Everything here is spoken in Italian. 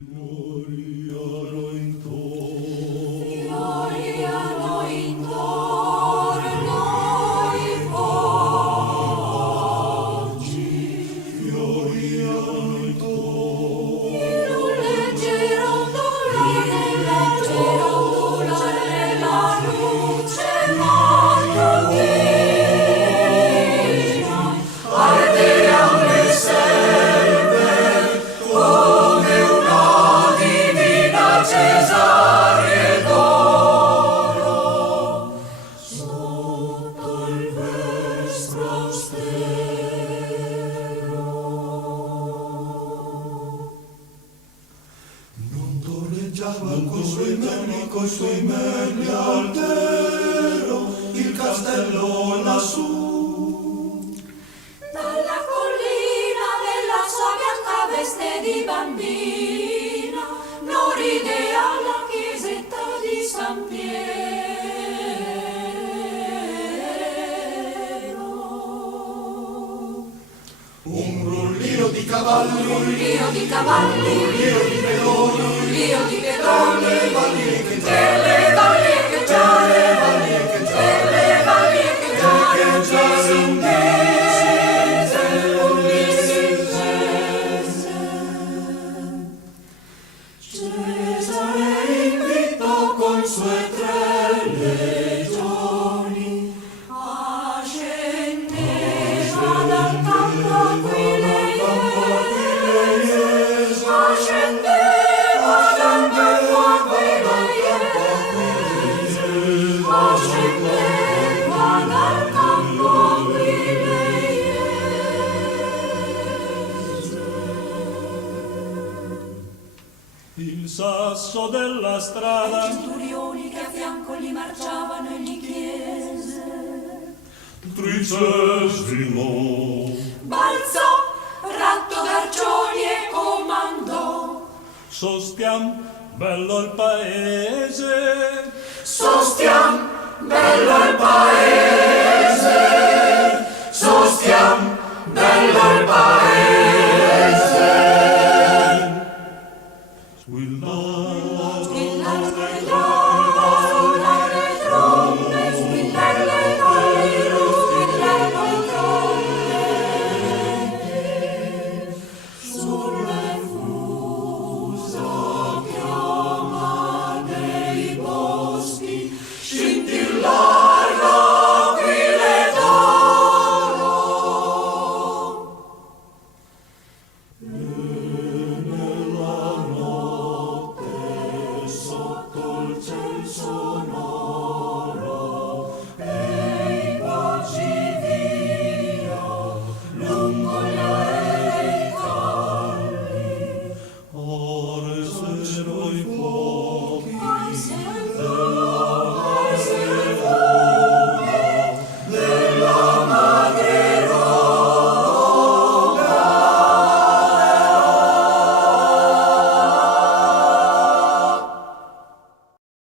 Fioriano intorno ai foggi, fioriano intorno, in un leggero ondulare la luce mattutina ardea le selve come una divina Cesarie d'oro sotto il vestro austero. non torreggiava coi suoi merli altero il castello lassù. Dalla collina della sua bianca veste di bambina non ride alla chiesetta di San Piero. Un rullio di cavalli, Rullio di cavalli, rullio di pedoni, rullio di pedoni, valli che per le valli che già, per le valli che già non ci si intese, Cesare invitò con sue 3 legioni, ascendeva dal campo Aquileiese, ascendeva dal campo Aquileiese, ascendeva dal campo Aquileiese. Il sasso della strada, Centurioni che a fianco gli marciavano e gli chiese: Tricesimo, balzò, ratto d'arcioni e comandò: sostiam bello il paese, sostiam bello il paese, sostiam bello il paese.